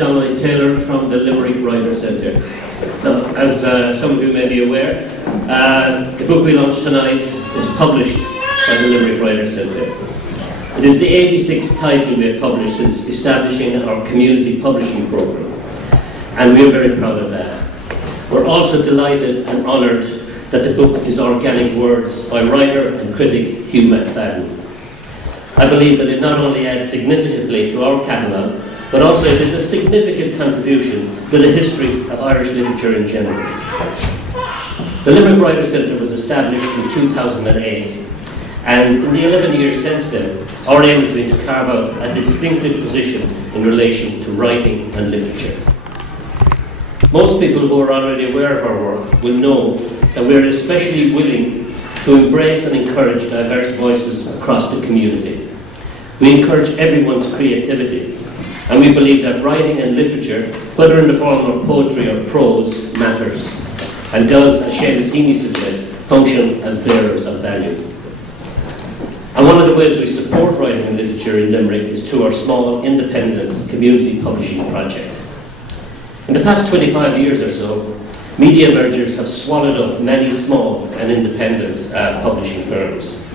Donald Taylor from the Limerick Writers Centre. Now, as some of you may be aware, the book we launched tonight is published by the Limerick Writers Centre. It is the 86th title we have published since establishing our community publishing programme, and we are very proud of that. We're also delighted and honoured that the book is Organic Words by writer and critic Hugh McFadden. I believe that it not only adds significantly to our catalogue, but also it is a significant contribution to the history of Irish literature in general. The Limerick Writers Centre was established in 2008, and in the 11 years since then, our aim has been to carve out a distinctive position in relation to writing and literature. Most people who are already aware of our work will know that we are especially willing to embrace and encourage diverse voices across the community. We encourage everyone's creativity, and we believe that writing and literature, whether in the form of poetry or prose, matters, and does, as Seamus Heaney suggests, function as bearers of value. And one of the ways we support writing and literature in Limerick is through our small, independent community publishing project. In the past 25 years or so, media mergers have swallowed up many small and independent publishing firms.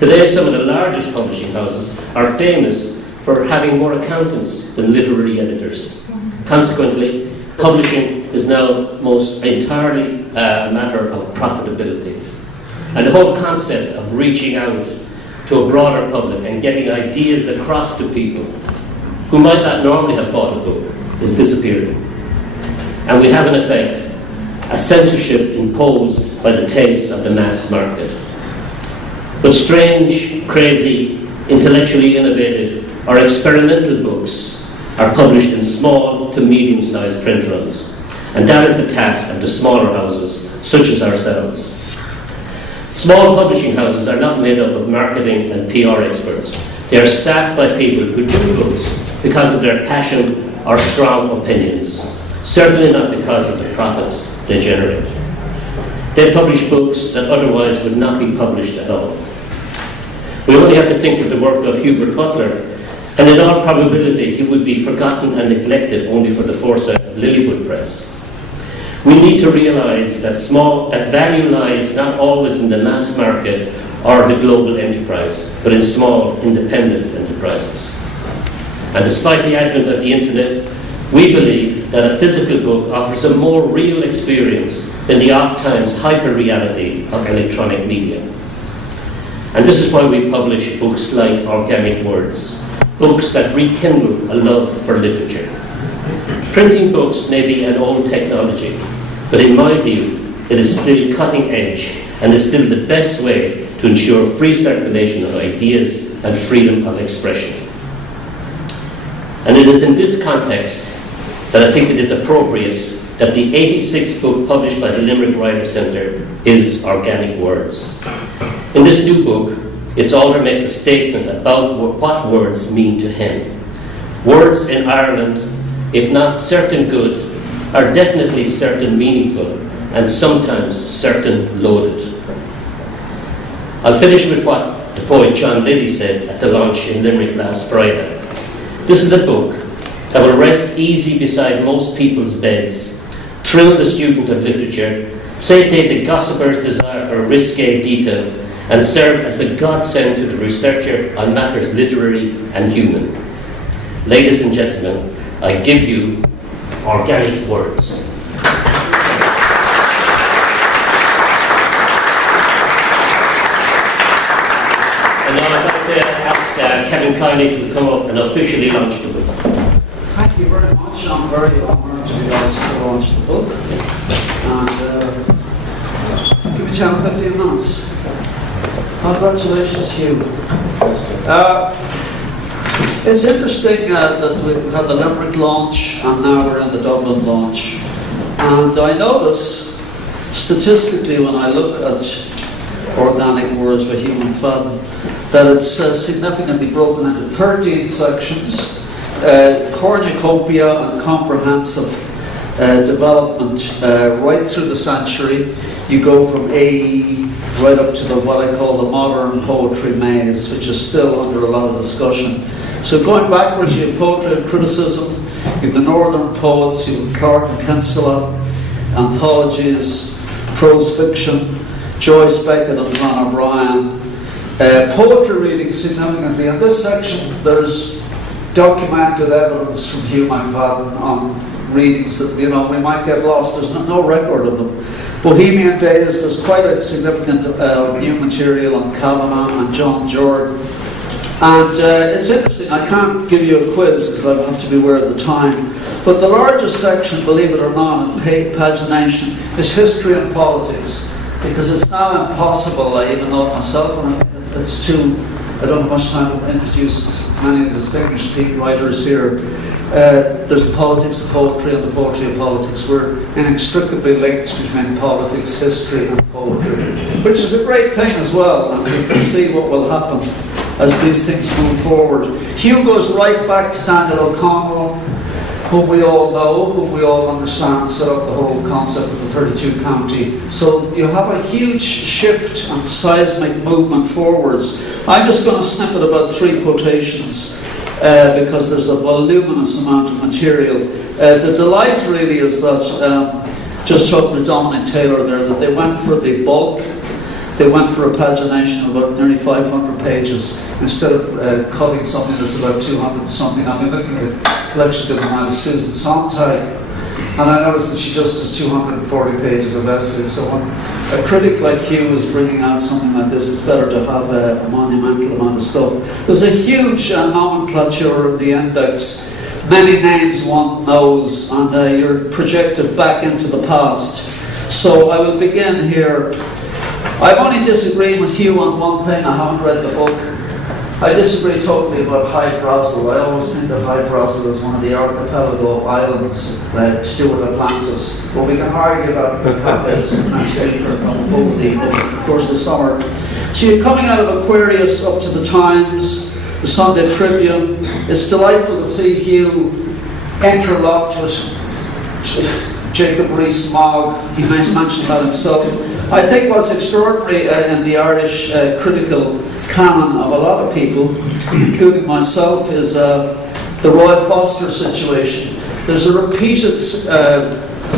Today, some of the largest publishing houses are famous for having more accountants than literary editors. Consequently, publishing is now most entirely a matter of profitability. And the whole concept of reaching out to a broader public and getting ideas across to people who might not normally have bought a book is disappearing. And we have, in effect, a censorship imposed by the tastes of the mass market. But strange, crazy, intellectually innovative, or experimental books are published in small to medium-sized print runs. And that is the task of the smaller houses, such as ourselves. Small publishing houses are not made up of marketing and PR experts. They are staffed by people who do books because of their passion or strong opinions, certainly not because of the profits they generate. They publish books that otherwise would not be published at all. We only have to think of the work of Hubert Butler, and in all probability he would be forgotten and neglected only for the foresight of Lilywood Press. We need to realise that value lies not always in the mass market or the global enterprise, but in small, independent enterprises. And despite the advent of the internet, we believe that a physical book offers a more real experience than the oft-times hyper-reality of electronic media. And this is why we publish books like Organic Words, books that rekindle a love for literature. Printing books may be an old technology, but in my view, it is still cutting edge and is still the best way to ensure free circulation of ideas and freedom of expression. And it is in this context that I think it is appropriate that the 86th book published by the Limerick Writers Centre is Organic Words. In this new book, its author makes a statement about what words mean to him. Words in Ireland, if not certain good, are definitely certain meaningful and sometimes certain loaded. I'll finish with what the poet John Liddy said at the launch in Limerick last Friday. This is a book that will rest easy beside most people's beds, thrill the student of literature, satiate the gossiper's desire for risque detail, and serve as a godsend to the researcher on matters literary and human. Ladies and gentlemen, I give you Organic Words. And now I'd like to ask Kevin Kiely to come up and officially launch the book. Thank you very much. I'm very honoured to be asked to launch the book. And give me 10 or 15 minutes. Congratulations, Hugh. It's interesting that we've had the Limerick launch and now we're in the Dublin launch. And I notice, statistically, when I look at Organic Words by Hugh McFadden, that it's significantly broken into 13 sections. Cornucopia and comprehensive development right through the century. You go from AE right up to what I call the modern poetry maze, which is still under a lot of discussion. So going backwards, you have poetry and criticism, you have the Northern Poets, you have Clark and Kinsella, anthologies, prose fiction, Joyce Beckett and Van O'Brien. Poetry reading significantly. In this section there's documented evidence from Hugh McFadden on readings that we might get lost. There's no record of them. Bohemian Days, there's quite a significant new material on Kavanagh and John Jordan. And it's interesting, I can't give you a quiz because I have to be aware of the time, but the largest section, believe it or not, in pagination is history and politics, because it's now impossible, I even know it myself, and it's too, I don't have much time to introduce many of the distinguished writers here. There's the politics of poetry and the poetry of politics. We're inextricably linked between politics, history and poetry, which is a great thing as well, and we can see what will happen as these things move forward. Hugh goes right back to Daniel O'Connell, whom we all know, whom we all understand, set up the whole concept of the 32 county. So you have a huge shift and seismic movement forwards. I'm just going to snip at about 3 quotations because there's a voluminous amount of material. The delight really is that, just talking to Dominic Taylor there, that they went for the bulk. They went for a pagination of about nearly 500 pages instead of cutting something that's about 200 something. I mean, looking at the collection given by Susan Sontag, and I noticed that she just has 240 pages of essays. So when a critic like Hugh is bringing out something like this, it's better to have a monumental amount of stuff. There's a huge nomenclature in the index, many names one knows, and you're projected back into the past. So I will begin here. I've only disagreed with Hugh on one thing. I haven't read the book. I disagree totally about High Brazil. I always think that High Brazil is one of the archipelago of islands to do with Atlantis. But we can argue that the cafes next week over the course of the summer. So you're coming out of Aquarius up to the Times, the Sunday Tribune. It's delightful to see Hugh interlocked with Jacob Rees-Mogg. He mentioned that himself. I think what's extraordinary in the Irish critical canon of a lot of people, including myself, is the Roy Foster situation. There's a repeated,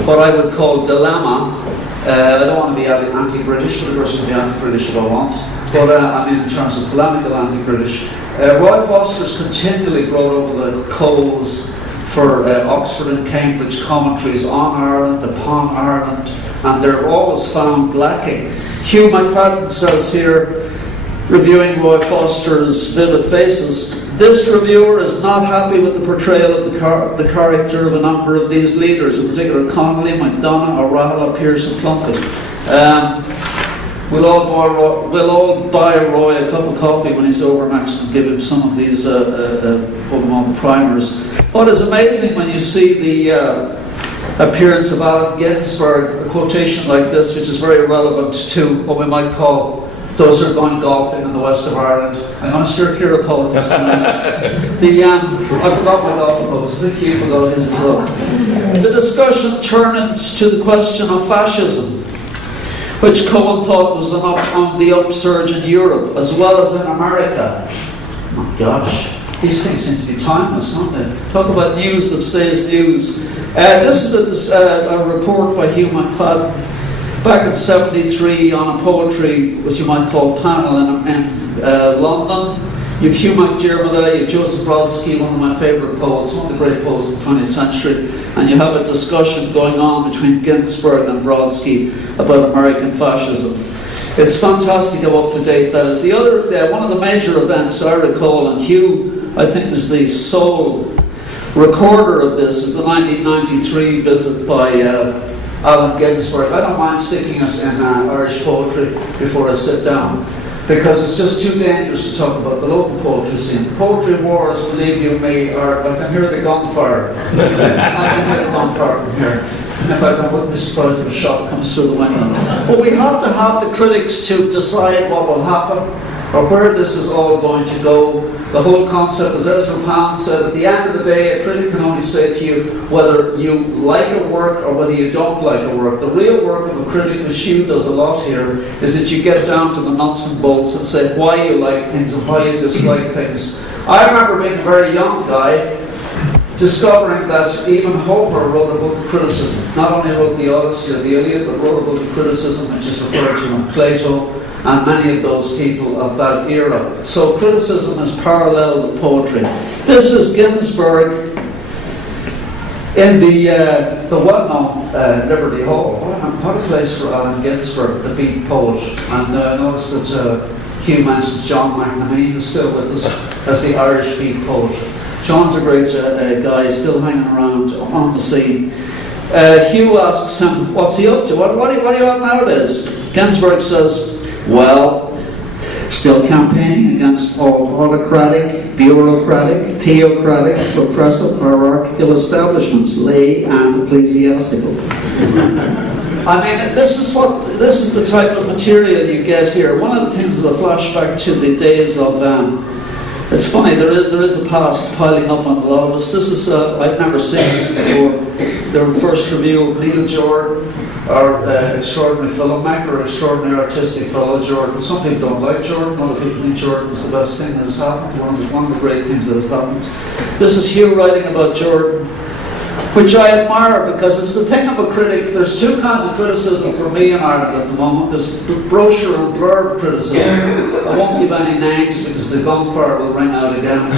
what I would call dilemma. I don't want to be anti-British, but of course I can be anti-British if I want. But I mean in terms of polemical anti-British. Roy Foster's continually brought over the coals for Oxford and Cambridge commentaries on Ireland, upon Ireland, and they're always found lacking. Hugh McFadden says here, reviewing Roy Foster's Vivid Faces, this reviewer is not happy with the portrayal of the character of a number of these leaders, in particular Connolly, MacDonagh, O'Rahilla, Pearse and Plunkett. We'll all buy Roy a cup of coffee when he's over next and give him some of these primers. What is amazing when you see the appearance of Allen Ginsberg, a quotation like this, which is very relevant to what we might call those who are going golfing in the west of Ireland. I'm going to steer clear of politics tonight. I forgot my golf pose. I think you forgot his as well. The discussion turns to the question of fascism, which Cohen thought was on the upsurge in Europe as well as in America. Oh my gosh, these things seem to be timeless, don't they? Talk about news that stays news. This is a report by Hugh McFadden back in '73 on a poetry, which you might call panel in London. You have Hugh McDermott, you have Joseph Brodsky, one of my favourite poets, one of the great poets of the 20th century, and you have a discussion going on between Ginsberg and Brodsky about American fascism. It's fantastic how up to date that is. The other, one of the major events I recall, and Hugh, I think, is the sole recorder of this, is the 1993 visit by Allen Ginsberg. I don't mind sticking it in Irish poetry before I sit down, because it's just too dangerous to talk about the local poetry scene. The poetry wars, believe you me, I can hear the gunfire. I can hear the gunfire from here. In fact, I wouldn't be surprised if a shot comes through the window. But we have to have the critics to decide what will happen, or where this is all going to go. The whole concept, as Ezra Pound said, at the end of the day, a critic can only say to you whether you like a work or whether you don't like a work. The real work of a critic, which Hugh does a lot here, is that you get down to the nuts and bolts and say why you like things and why you dislike things. I remember being a very young guy discovering that even Homer wrote a book of criticism. Not only wrote the Odyssey or the Iliad, but wrote a book of criticism which is referred to in Plato and many of those people of that era. So criticism is parallel with poetry. This is Ginsberg in the well-known Liberty Hall. What a place for Allen Ginsberg, the beat poet. And notice that Hugh mentions John McNamee, who's still with us as the Irish beat poet. John's a great guy, still hanging around on the scene. Hugh asks him, what's he up to? What are you at nowadays? Ginsberg says, well, still campaigning against all autocratic, bureaucratic, theocratic, oppressive, hierarchical establishments, lay and ecclesiastical. I mean, this is the type of material you get here. One of the things is a flashback to the days of. It's funny, there is a past piling up on a lot of us. This is, I've never seen this before. The first review of Neil Jordan, our extraordinary filmmaker, extraordinary artistic fellow Jordan. Some people don't like Jordan, other people think Jordan's the best thing that has happened, one of the great things that has happened. This is Hugh writing about Jordan, which I admire because it's the thing of a critic. There's two kinds of criticism for me in Ireland at the moment. There's brochure and blurb criticism. I won't give any names because the gunfire will ring out again.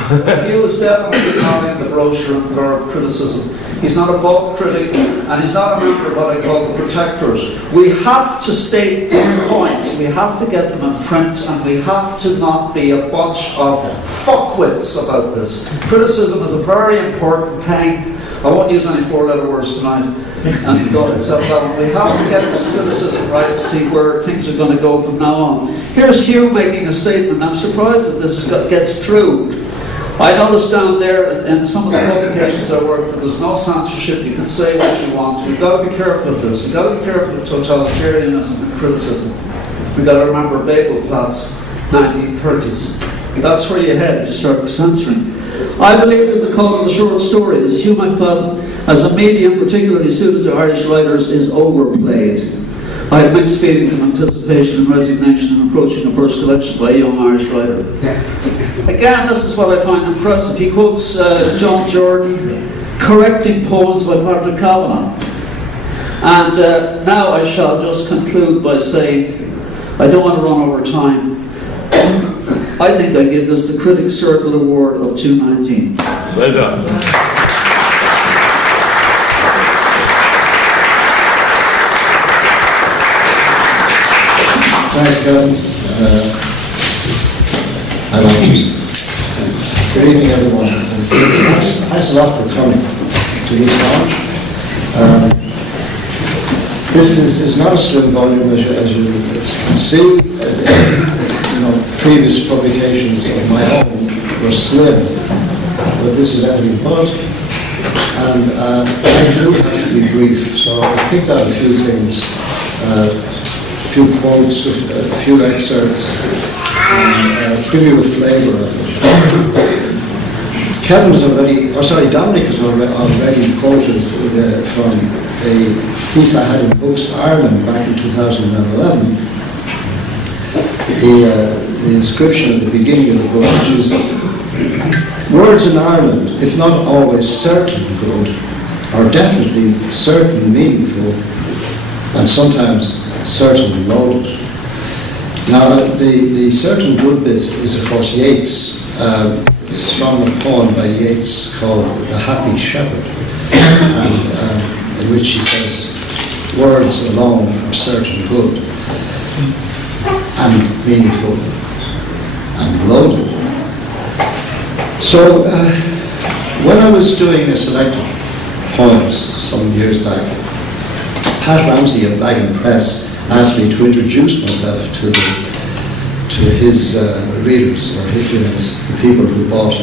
Hugh is definitely not in the brochure and blurb criticism. He's not a bulk critic, and he's not a member of what I call the protectorate. We have to state these points, we have to get them in print, and we have to not be a bunch of fuckwits about this. Criticism is a very important thing. I won't use any four-letter words tonight, and don't accept that one. We have to get this criticism right to see where things are going to go from now on. Here's Hugh making a statement. I'm surprised that this gets through. I noticed down there in some of the publications I work for, there's no censorship. You can say what you want. We've got to be careful of this. We've got to be careful of totalitarianism and criticism. We've got to remember Babelplatz, 1930s. That's where you head if you start censoring. I believe that the call of the short story, as Hugh McFadden, as a medium particularly suited to Irish writers, is overplayed. I had mixed feelings of anticipation and resignation in approaching a first collection by a young Irish writer. Again, this is what I find impressive. He quotes John Jordan correcting poems by Patrick Kavanagh. And now I shall just conclude by saying, I don't want to run over time. I think I give this the Critics Circle Award of 2019. Well done. Thanks, Kevin. Good evening, everyone. Thanks a lot for coming to this launch. This is not a slim volume, as you can see. Previous publications of my own were slim, but this is anything but. And I do have to be brief, so I picked out a few things, a few quotes, a few excerpts, and give you a flavour of it. Kevin has already, Dominic has already quoted from a piece I had in Books Ireland back in 2011. The inscription at the beginning of the book, which is, words in Ireland, if not always certain good, are definitely certain meaningful, and sometimes certain loaded. Now, the certain good bit is, of course, Yeats. It's from a poem by Yeats called The Happy Shepherd, and in which he says, words alone are certain good, and meaningful, and loaded. So, when I was doing a selection of poems some years back, Pat Ramsey of Bag & Press asked me to introduce myself to his readers, or the people who bought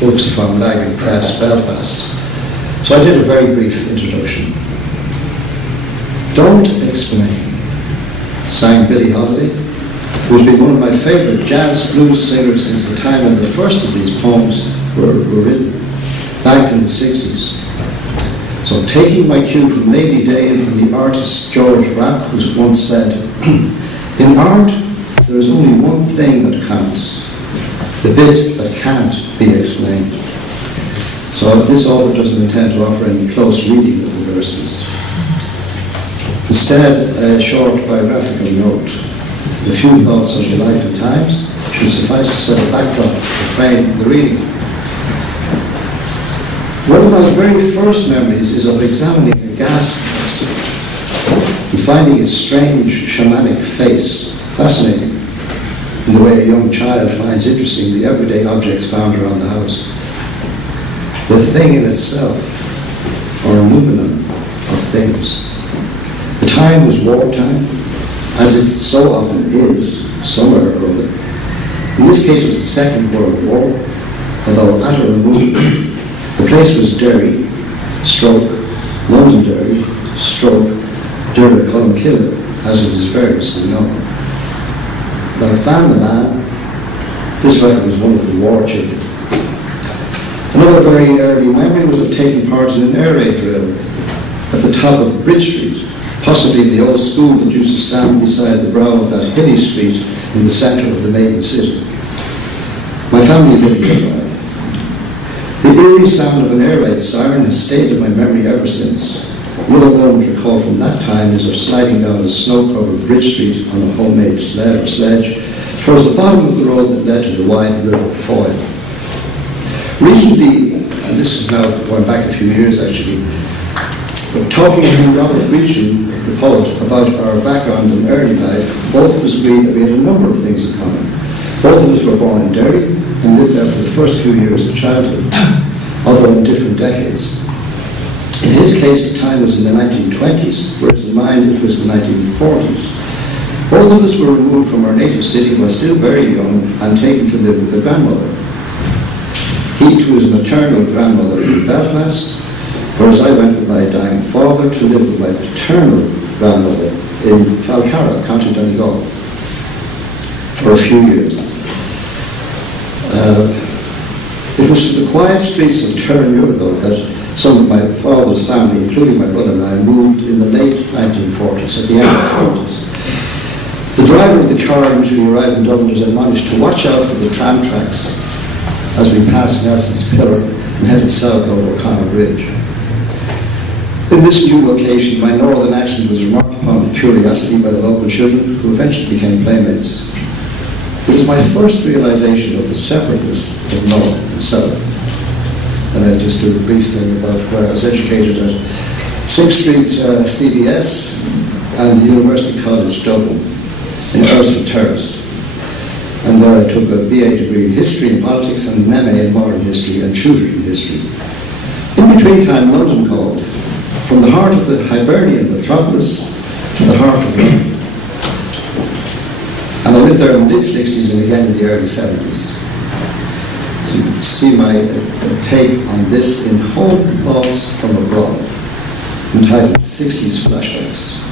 books from Bag & Press Belfast. So I did a very brief introduction. Don't explain, sang Billie Holiday, who's been one of my favourite jazz blues singers since the time when the first of these poems were written, back in the 60s. So taking my cue from Lady Day and from the artist George Rapp, who once said, in art, there is only one thing that counts, the bit that can't be explained. So this author doesn't intend to offer any close reading of the verses. Instead, a short biographical note, a few thoughts on your life and times should suffice to set a backdrop to frame the reading. One of my very first memories is of examining a gas mask and finding its strange shamanic face fascinating in the way a young child finds interesting the everyday objects found around the house. The thing in itself, or luminum of things. The time was wartime, as it so often is, somewhere or other. In this case it was the Second World War, although at a removal. The place was Derry, stroke, Londonderry, stroke, Derry Columkiller, as it is variously known. Like Van the Man, this writer was one of the war children. Another very early memory was of taking part in an air raid drill at the top of Bridge Street, possibly the old school that used to stand beside the brow of that hilly street in the centre of the maiden city. My family lived nearby. The eerie sound of an air raid siren has stayed in my memory ever since. Another moment recalled from that time is of sliding down a snow-covered Bridge Street on a homemade sled or sledge towards the bottom of the road that led to the wide river Foyle. Recently, and this is now going back a few years actually, talking to Robert Beecham, the poet, about our background and early life, both of us agreed that we had a number of things in common. Both of us were born in Derry and lived there for the first few years of childhood, although in different decades. In his case, the time was in the 1920s, whereas in mine it was the 1940s. Both of us were removed from our native city while still very young and taken to live with a grandmother. He to his maternal grandmother in Belfast, whereas I went with my dying father to live with my paternal grandmother in Falcarra, County Donegal, for a few years. It was to the quiet streets of Terranure, though, that some of my father's family, including my brother and I, moved in the late 1940s, at the end of the 40s. The driver of the car in which we arrived in Dublin was admonished to watch out for the tram tracks as we passed Nelson's Pillar and headed south over O'Connell Bridge. In this new location, my northern accent was remarked upon with curiosity by the local children, who eventually became playmates. It was my first realization of the separateness of North and South. And I'll just do a brief thing about where I was educated at 6th Street CBS and University College Dublin in Earlsford Terrace. And there I took a BA degree in history and politics and an MA in modern history and tutored in history. In between time, London called, from the heart of the Hibernian metropolis to the heart of London. And I lived there in the mid-60s and again in the early 70s. So you can see my take on this in Home Thoughts from Abroad, entitled 60s Flashbacks.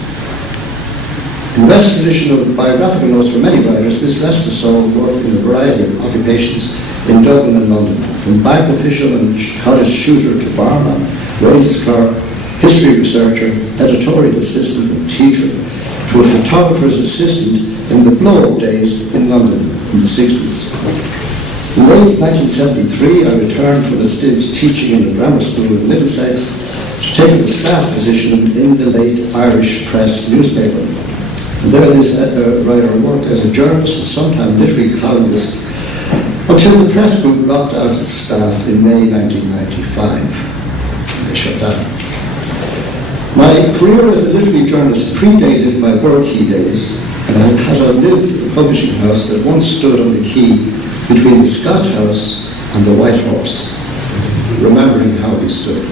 In the best tradition of biographical notes for many writers, this rest of soul worked in a variety of occupations in Dublin and London, from bank official and college tutor to barman, wages clerk, history researcher, editorial assistant and teacher, to a photographer's assistant in the blow-up days in London in the 60s. In late 1973, I returned from a stint teaching in a grammar school in Middlesex to take up a staff position in the late Irish Press newspaper. And there this writer worked as a journalist and sometimes literary columnist until the press group locked out its staff in May 1995. They shut down. My career as a literary journalist predated my Burkey days, and as I lived in a publishing house that once stood on the quay between the Scotch House and the White Horse, remembering how they stood.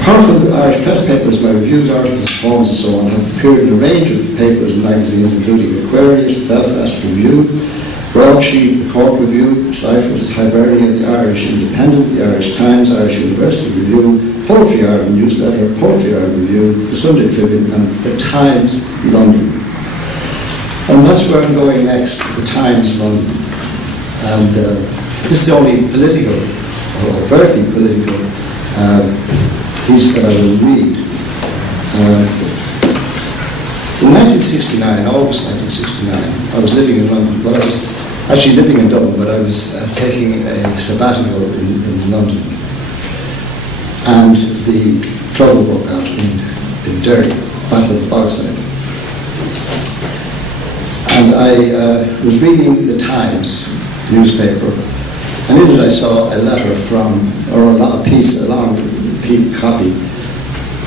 Apart from the Irish press papers, my reviews, articles, poems and so on have appeared in a range of papers and magazines, including Aquarius, Belfast Review, Broadsheet, the Cork Review, Cyphers, Hibernia, the Irish Independent, the Irish Times, Irish University Review, Poetry Ireland Newsletter, Poetry Ireland Review, the Sunday Tribune, and the Times London. And that's where I'm going next, the Times London. And this is the only political, or overtly political, piece that I will read. In 1969, August 1969, I was living in London. Well, I was actually living in Dublin, but I was taking a sabbatical in London. And the trouble broke out in Derry, Battle of the Bogside. And I was reading the Times newspaper, and in it I saw a letter from, or a long copy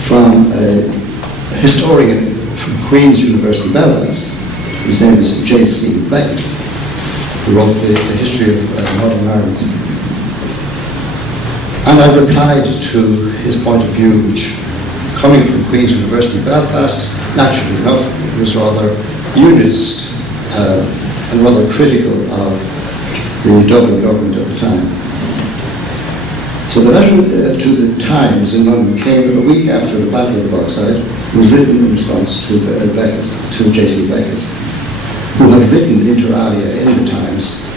from a historian from Queen's University, Belfast. His name is J.C. Beckett, who wrote the history of Northern Ireland. And I replied to his point of view, which, coming from Queen's University, Belfast, naturally enough, was rather unionist and rather critical of the Dublin government at the time. So the letter to the Times in London came a week after the Battle of the Bogside. It was written in response to J.C. Beckett, who had written inter alia in the Times,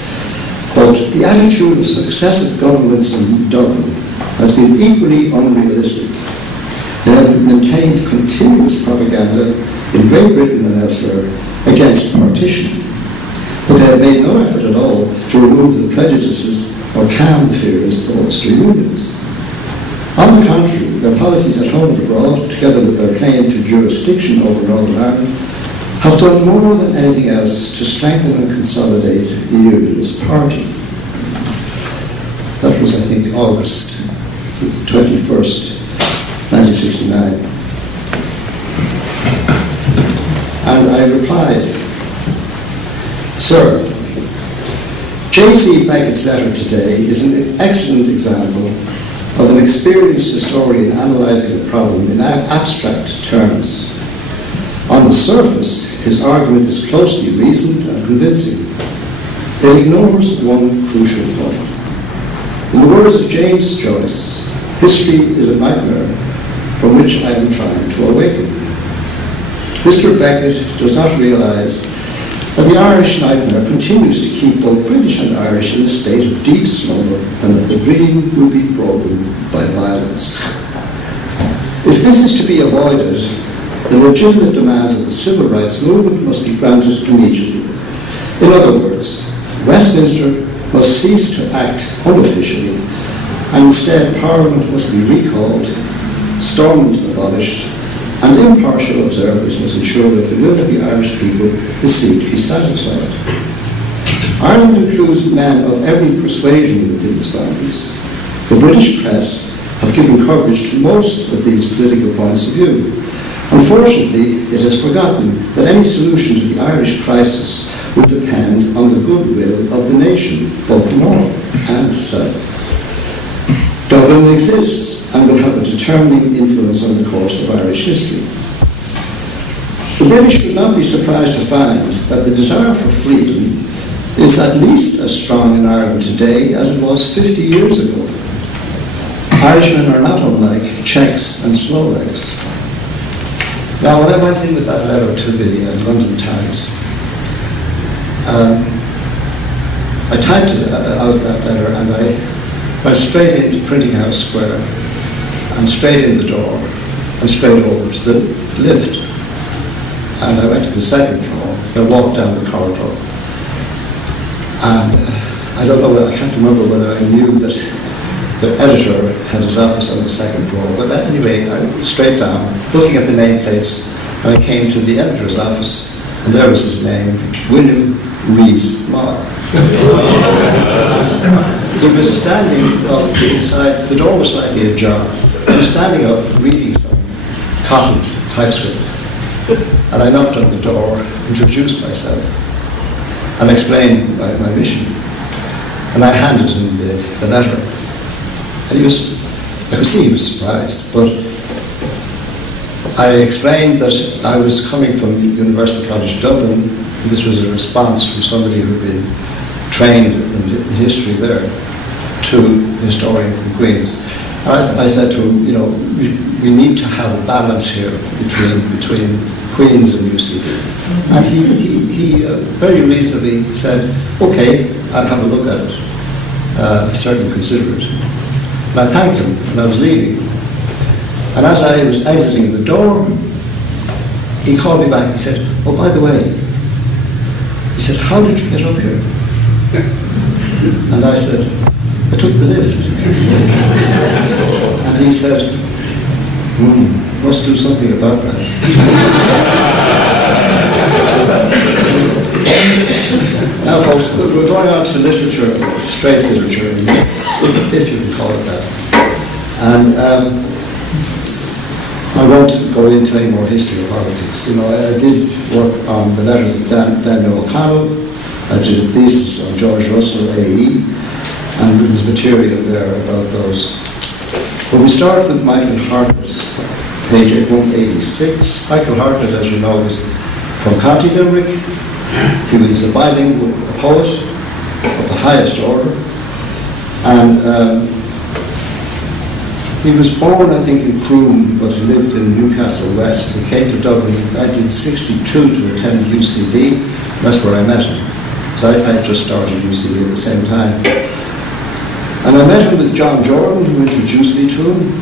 quote, "The attitude of successive governments in Dublin has been equally unrealistic. They have maintained continuous propaganda in Great Britain and elsewhere against partition, but they have made no effort at all to remove the prejudices or calm the fears of Ulster Unionists. On the contrary, their policies at home and abroad, together with their claim to jurisdiction over Northern Ireland, have done more than anything else to strengthen and consolidate the Unionist Party." That was, I think, August 21st, 1969. And I replied, "Sir, J.C. Beckett's letter today is an excellent example of an experienced historian analysing a problem in abstract terms. On the surface, his argument is closely reasoned and convincing. It ignores one crucial point. In the words of James Joyce, history is a nightmare from which I am trying to awaken. Mr. Beckett does not realise that the Irish nightmare continues to keep both British and Irish in a state of deep slumber, and that the dream will be broken by violence. If this is to be avoided, the legitimate demands of the civil rights movement must be granted immediately. In other words, Westminster must cease to act unofficially, and instead Parliament must be recalled, Stormont abolished, and impartial observers must ensure that the will of the Irish people is seen to be satisfied. Ireland includes men of every persuasion within its boundaries. The British press have given coverage to most of these political points of view. Unfortunately, it has forgotten that any solution to the Irish crisis would depend on the goodwill of the nation, both north and south. Dublin exists and will have a determining influence on the course of Irish history. The British would not be surprised to find that the desire for freedom is at least as strong in Ireland today as it was 50 years ago. Irishmen are not unlike Czechs and Slovaks. Now, when I went in with that letter to the London Times, I typed out that letter and I went straight into Printing House Square and straight in the door and straight over to the lift. And I went to the second floor and walked down the corridor. And I don't know whether, I can't remember whether I knew that the editor had his office on the second floor, but anyway, I went straight down, looking at the nameplates, and I came to the editor's office, and there was his name, William Rees Marr. He was standing up inside, the door was slightly ajar. He was standing up reading some cotton typescript. And I knocked on the door, introduced myself, and explained my mission. And I handed him the letter. And I could see he was surprised, but I explained that I was coming from University College Dublin, and this was a response from somebody who had been trained in history there to a historian from Queen's. And I said to him, you know, we need to have a balance here between Queen's and UCD. And he very reasonably said, okay, I'll have a look at it. I certainly consider it. And I thanked him, and I was leaving. And as I was exiting the door, he called me back. He said, oh, by the way, he said, how did you get up here? And I said, I took the lift. And he said, must do something about that. Now folks, we're going on to literature, straight literature, if you can call it that. And I won't go into any more history or politics. You know, I did work on the letters of Daniel O'Connell. I did a thesis on George Russell, A.E., and there's material there about those. But we start with Michael Hartnett, page 186. Michael Hartnett, as you know, is from County Limerick. He was a bilingual poet of the highest order. And he was born, I think, in Croom, but lived in Newcastle West. He came to Dublin in 1962 to attend UCD. That's where I met him. So I just started UCD at the same time. And I met him with John Jordan, who introduced me to him.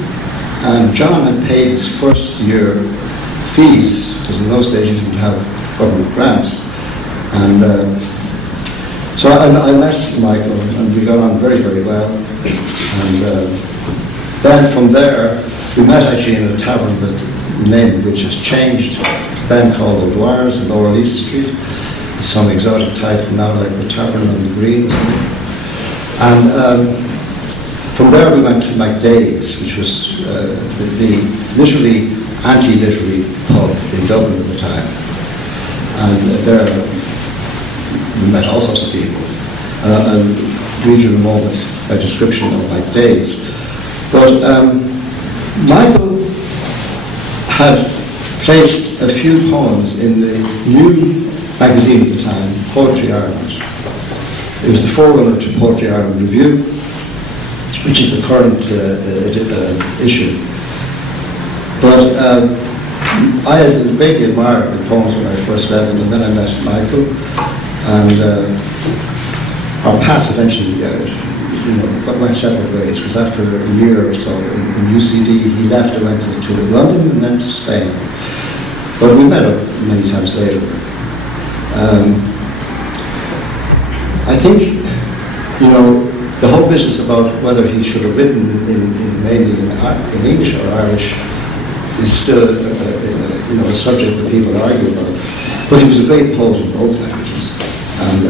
And John had paid his first year fees, because in those days you didn't have government grants. And so I met Michael, and we got on very, very well. And then from there, we met actually in a tavern that the name of which has changed, then called O'Dwyer's in Lower Leith Street. Some exotic type now, like the Tavern on the Green. And from there we went to MacDade's, which was the literally anti-literary pub in Dublin at the time. And there we met all sorts of people. I'll read you in a moment a description of MacDade's. But Michael had placed a few poems in the new magazine at the time, Poetry Ireland. It was the forerunner to Poetry Ireland Review, which is the current issue. But I had greatly admired the poems when I first read them, and then I met Michael, and our paths eventually went separate ways, because after a year or so in UCD, he left and went to London and then to Spain. But we met up many times later. I think, the whole business about whether he should have written mainly in English or Irish is still a subject that people argue about. But he was a great poet in both languages. And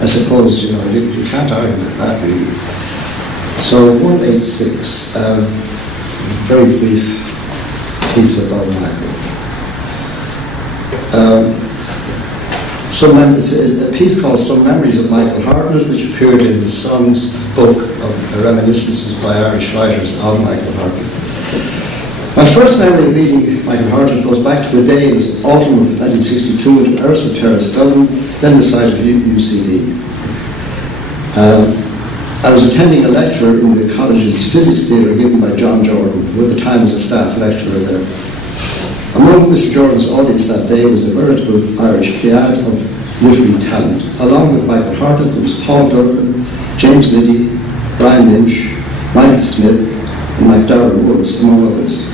I suppose, you can't argue with that really. So 186, very brief piece about Michael. It's a piece called Some Memories of Michael Hartnett, which appeared in the Sun's book of reminiscences by Irish writers of Michael Hartnett. My first memory of meeting Michael Hartnett goes back to a day in the autumn of 1962 at Aerosmith Terrace, Dublin, then the site of UCD. I was attending a lecture in the college's physics theatre given by John Jordan, who at the time was a staff lecturer there. Among Mr. Jordan's audience that day was a veritable Irish pleiad of literary talent. Along with Michael Hartnett, there was Paul Durcan, James Liddy, Brian Lynch, Michael Smith, and MacDowell Woods, among others.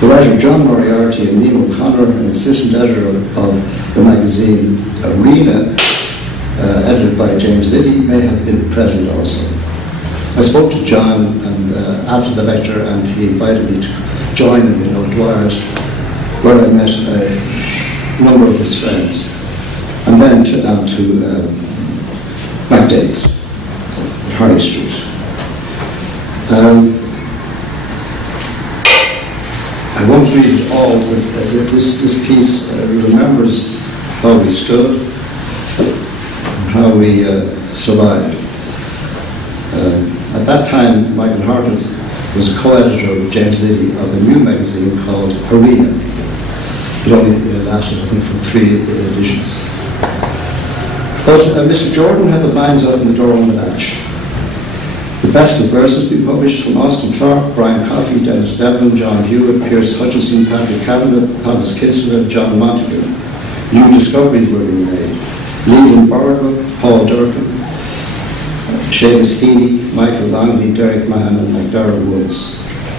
The writer John Moriarty and Neil O'Connor, an assistant editor of the magazine Arena, edited by James Liddy, may have been present also. I spoke to John after the lecture, and he invited me to join him in O'Dwyer's, where I met a number of his friends, and then down to MacDade's, Harley Street. I won't read it all, but this piece remembers how we stood and how we survived. At that time, Michael Hartnett was a co-editor with James Liddy of a new magazine called Arena. It only lasted, I think, for 3 editions. But Mr. Jordan had the blinds out in the door on the latch. The best of verses we published from Austin Clarke, Brian Coffey, Dennis Devlin, John Hewitt, Pierce Hutchinson, Patrick Kavanagh, Thomas Kitson, John Montague. New discoveries were being made. Leland Barber, Paul Durcan, Seamus Heaney, Michael Longley, Derek Mahan, and MacDowell Woods.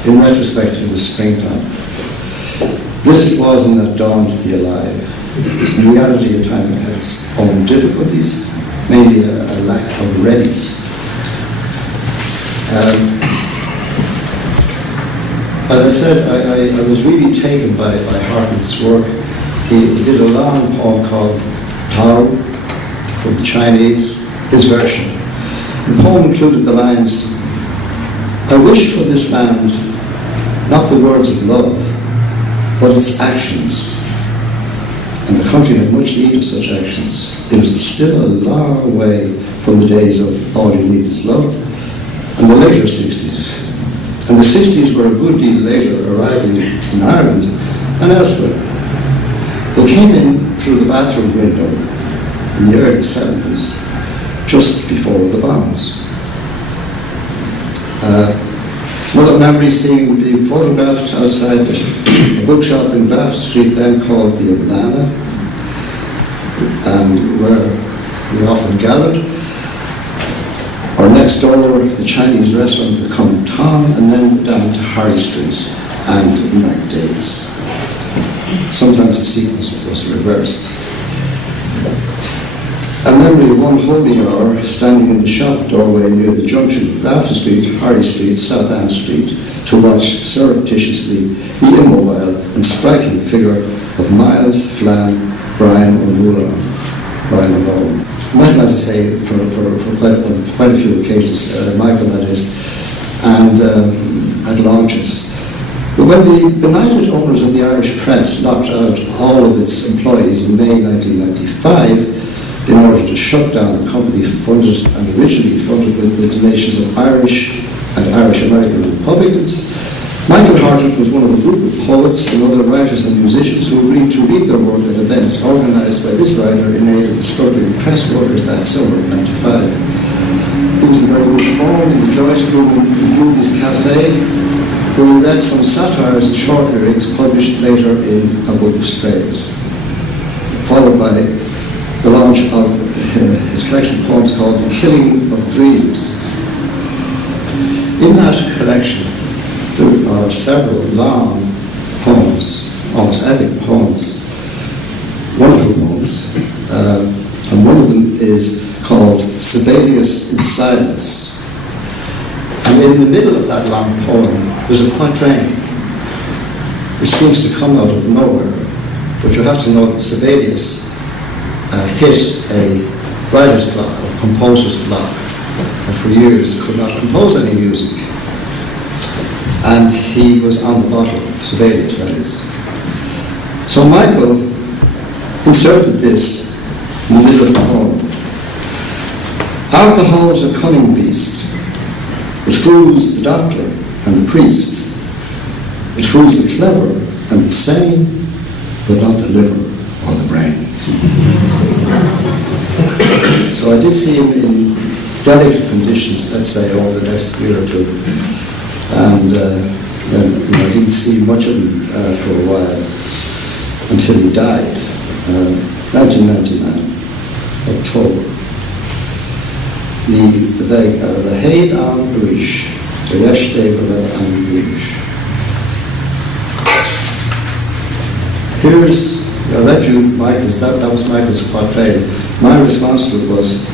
In retrospect, it was springtime. This it was in that dawn to be alive. In reality, the time had its own difficulties, mainly a lack of readies. As I said, I was really taken by Hartman's work. He did a long poem called Tao, from the Chinese, his version. The poem included the lines, "I wish for this land not the words of love, but its actions." And the country had much need of such actions. It was still a long way from the days of all you need is love and the later 60s. And the 60s were a good deal later, arriving in Ireland and elsewhere. They came in through the bathroom window in the early 70s, just before the bombs. Another memory seeing being photographed outside a bookshop in Bath Street, then called the Atlanta, where we often gathered. Or next door, the Chinese restaurant, the Kung Tong, and then down to Harry Street and McDade's. Sometimes the sequence was reversed. A memory of one holy hour standing in the shop doorway near the junction of Bath Street, Harry Street, South Ann Street to watch surreptitiously the immobile and striking figure of Miles Flann Brian O'Neill. Michael, as I say, for quite a few occasions, Michael that is, and at launches. But when the benighted owners of the Irish press locked out all of its employees in May 1995 in order to shut down the company funded and originally funded with the donations of Irish and Irish-American Republicans, Michael Hartman was one of a group of poets and other writers and musicians who agreed to read their work at events organised by this writer in aid of the struggling press workers that summer in '95. He was in very good form in the Joyce Room in Moody's Cafe, where we read some satires and short lyrics published later in a book of strays, followed by the launch of his collection of poems called The Killing of Dreams. In that collection, there are several long poems, almost epic poems, wonderful poems, and one of them is called Sibelius in Silence. And in the middle of that long poem, there's a quatrain, which seems to come out of nowhere, but you have to know that Sibelius hit a writer's block, a composer's block, and for years could not compose any music. And he was on the bottle, Sibelius that is. So Michael inserted this in the middle of the poem. Alcohol's a cunning beast. It fools the doctor and the priest. It fools the clever and the sane, but not the liver or the brain. So I did see him in delicate conditions, let's say, over the next year or two. And I didn't see much of him for a while until he died, 1999, October. The Haid an Brish, the Yesterday an Brish. Here's, I read you Michael's, that was Michael's quatrain. My response to it was,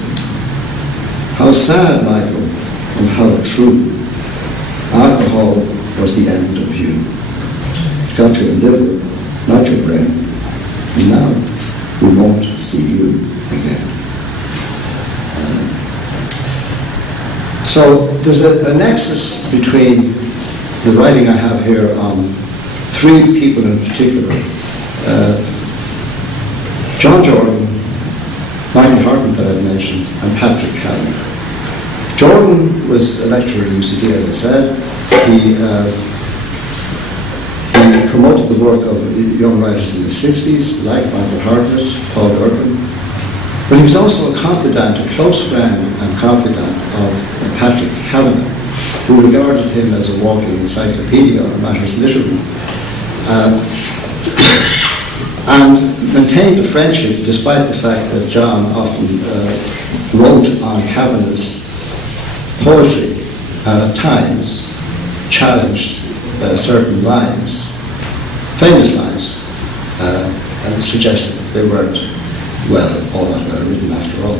how sad, Michael, and how true. Alcohol was the end of you. It got your liver, not your brain. And now we won't see you again. So there's a nexus between the writing I have here on three people in particular. John Jordan, Michael Hartman that I mentioned, and Patrick Kiely. Jordan was a lecturer at UCD, as I said. He promoted the work of young writers in the 60s, like Michael Hartman, Paul Urban. But he was also a confidant, a close friend and confidant of Patrick Kiely, who regarded him as a walking encyclopedia on matters literary. And maintained a friendship despite the fact that John often wrote on Kavanagh's poetry and at times challenged certain lines, famous lines, and suggested they weren't all that well written after all.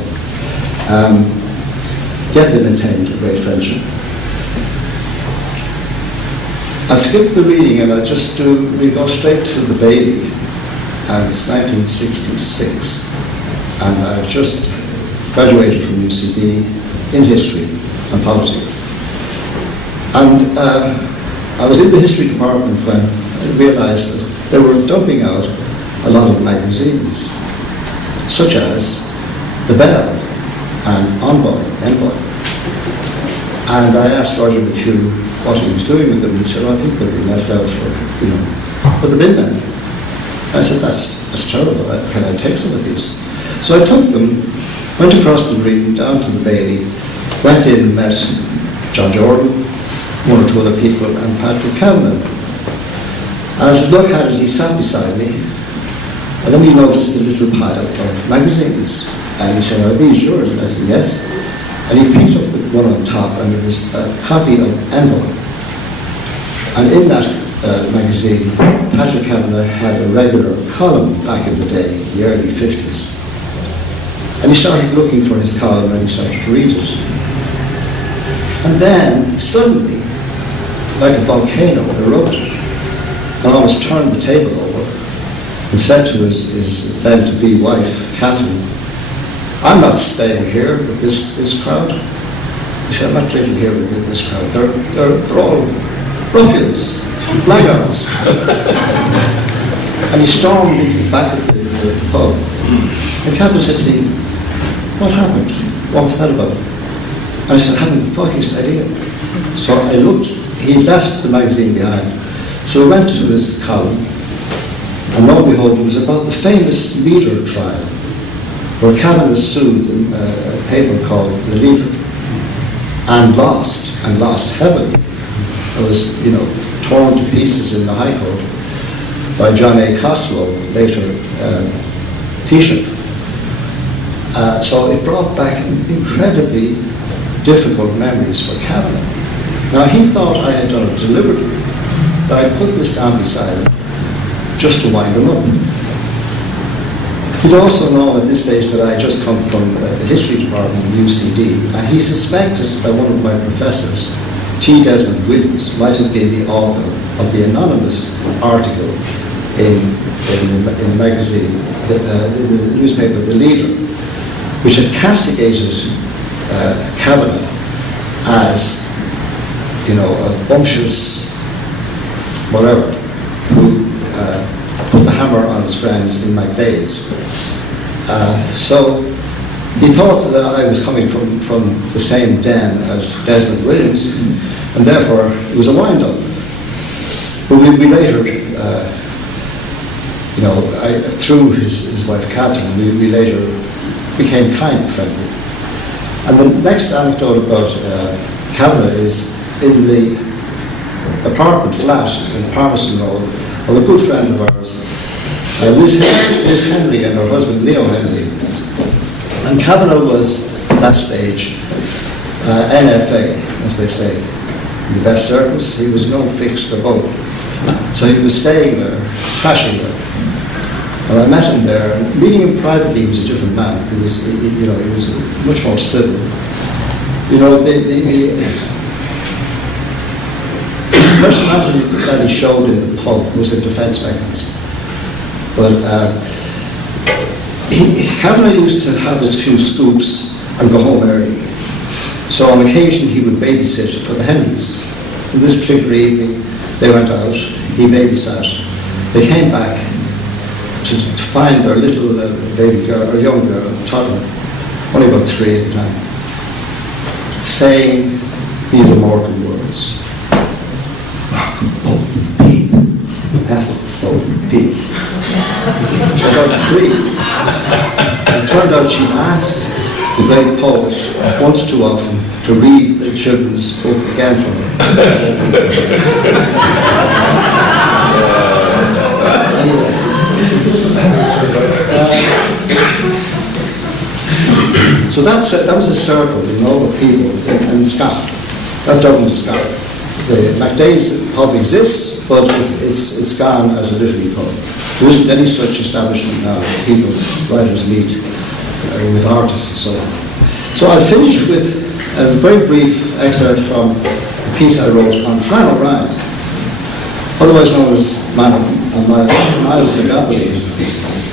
Yet they maintained a great friendship. I'll skip the reading and we go straight to the Bailey, and it's 1966, and I've just graduated from UCD in history and politics. And I was in the history department when I realized that they were dumping out a lot of magazines, such as The Bell and Envoy. And I asked Roger McHugh what he was doing with them. He said, I think they're being left out for the bin men. I said, that's terrible. Can I take some of these? So I took them, went across the green, down to the Bailey, went in and met John Jordan, one or two other people, and Patrick Kavanagh. As I looked at it, he sat beside me, and then he noticed the little pile of magazines. And he said, are these yours? And I said, yes. And he picked up the one on top, and it was a copy of Envoy. And in that magazine, Patrick Kavanagh had a regular column back in the day, the early 50s. And he started looking for his column, and he started to read it. And then, suddenly, like a volcano, erupted, and almost turned the table over, and said to his then-to-be wife, Catherine, I'm not staying here with this crowd. He said, I'm not drinking here with this crowd. They're all ruffians, blackguards. And he stormed into the back of the pub. And Catherine said to me, what happened? What was that about? And I said, I haven't the foggiest idea. So I looked, he left the magazine behind. So I went to his column, and lo and behold, it was about the famous Leader trial, where Kavanagh sued a paper called The Leader, and lost heavily. It was, torn to pieces in the High Court by John A. Costello, later Taoiseach. So it brought back incredibly difficult memories for Kavanagh. Now he thought I had done it deliberately, that I put this down beside him just to wind him up. He'd also known at this stage that I had just come from the history department of UCD, and he suspected that one of my professors, T. Desmond Williams, might have been the author of the anonymous article in the magazine, the newspaper, The Leader, which had castigated Kavanagh as, a bumptious whatever, who put the hammer on his friends in MacDaid's. So he thought that I was coming from the same den as Desmond Williams, and therefore it was a wind-up. But we later, through his wife Catherine, we later became kind of friendly. And the next anecdote about Kavanagh is in the apartment flat in Palmerston Road of a good friend of ours, Liz Henry and her husband Leo Henry. And Kavanagh was, at that stage, NFA, as they say, in the best circles. He was no fixed abode. So he was staying there, crashing there. And I met him there, and meeting him privately, he was a different man. He was, he was much more civil. The personality that he showed in the pub was a defence mechanism. But Kavanagh used to have his few scoops and go home early. So on occasion he would babysit for the Henrys. So this particular evening they went out, he babysat. They came back to find their little baby girl, or young girl, toddler, only about 3 at the time, saying these immortal words. F-O-P. F-O-P. She was about 3. It turned out she asked the great poet once too often to read the children's book again for her. Anyway. So that was a circle, of people in Scotland. That Dublin is Scotland. The MacDaid's pub exists, but it's gone as a literary pub. There isn't any such establishment now where people, writers meet with artists and so on. So I'll finish with a very brief excerpt from a piece I wrote on Flann O'Brien, otherwise known as Miles O'Gabby,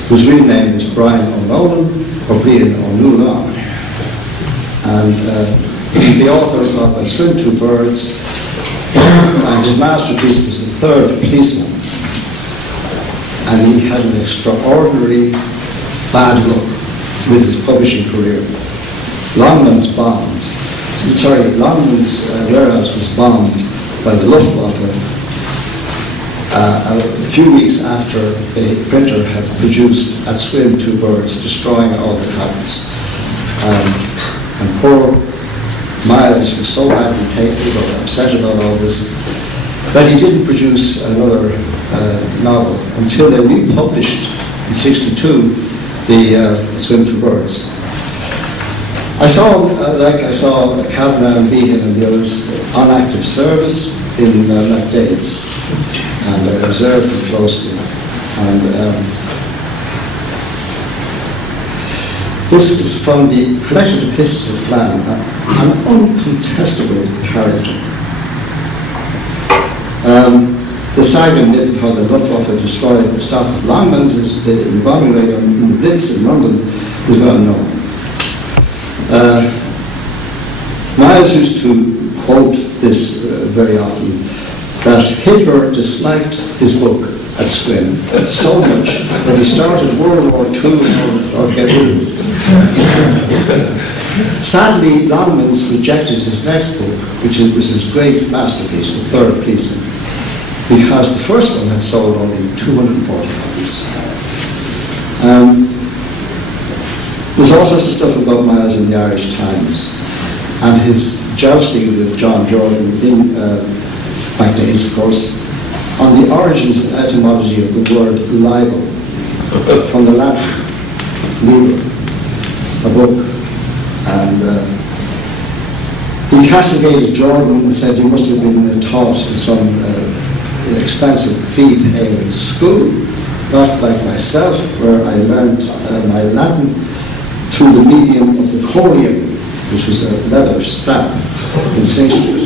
whose real name is Brian O'Nolan or Brian O'Noolan. And he's the author of I Swim Two Birds, and his masterpiece was The Third Policeman. And he had an extraordinary bad luck with his publishing career. Longman's warehouse was bombed by the Luftwaffe a few weeks after the printer had produced At Swim Two Birds, destroying all the copies. And poor Miles was so badly taken or upset about all this that he didn't produce another novel until they republished in '62 the Swim Two Birds. I saw Kavanagh and Behan and the others on active service in MacDaid's, and I observed them closely. And this is from the collection of Epistles of Flann, an uncontestable character. The saga myth of how the Luftwaffe destroyed the stock of Longmans in the bombing raid in the Blitz in London is well known. Miles used to quote this very often, that Hitler disliked his book At Swim so much that he started World War II or get rid of it. Sadly, Longmans rejected his next book, which was his great masterpiece, The Third Policeman, because the first one had sold only 240 copies. There's all sorts of stuff about Miles in the Irish Times, and his jousting with John Jordan in MacDaid's, of course, on the origins and etymology of the word libel, from the Latin libel, a book. And he castigated Jordan and said he must have been taught in some expensive fee-paying school, not like myself, where I learned my Latin through the medium of the corium, which was a leather strap in Sixth Street.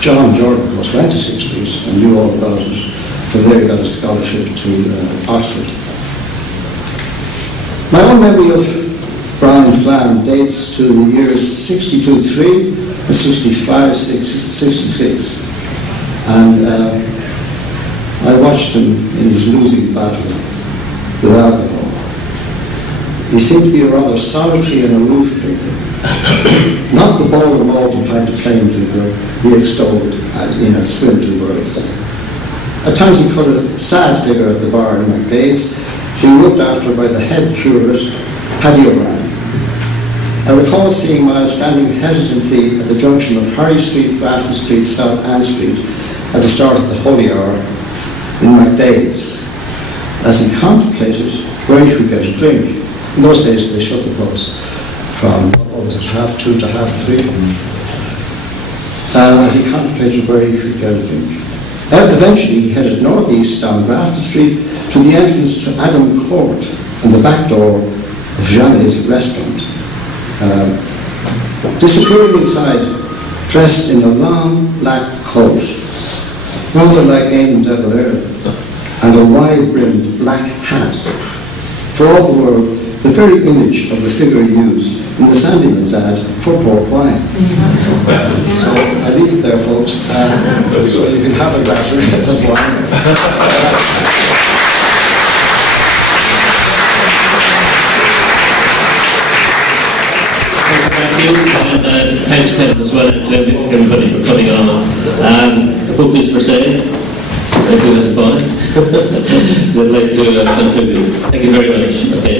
John Jordan, of course, went to Sixth Street and knew all about it. From there he got a scholarship to Oxford. My own memory of Brian Flann dates to the years 62-3 and 65-66. And I watched him in his losing battle with alcohol. He seemed to be a rather solitary and aloof drinker. Not the bowl of malt and pint of plain drinker he extolled in At Swim Two Birds. At times he cut a sad figure at the bar in MacDaid's, being looked after by the head curate, Paddy O'Brien. I recall seeing Miles standing hesitantly at the junction of Harry Street, Grafton Street, South Ann Street at the start of the Holy Hour in MacDaid's, as he contemplated where he could get a drink. In those days they shut the pubs from, what was it, 2:30 to 3:30. As he contemplated where he could get a drink. Eventually he headed northeast down Grafton Street to the entrance to Adam Court and the back door of Jeanet's restaurant. Disappearing inside, dressed in a long black coat, rather like Éamon de Valera, and a wide-brimmed black hat. For all the world, the very image of the figure used in the Sandyman's ad for port wine. So I leave it there, folks, so you can have a glass of wine. Thank you, and thanks Kevin as well to everybody for coming on. The book is for sale. Who has bought it? Would like to contribute. Thank you very much. Okay.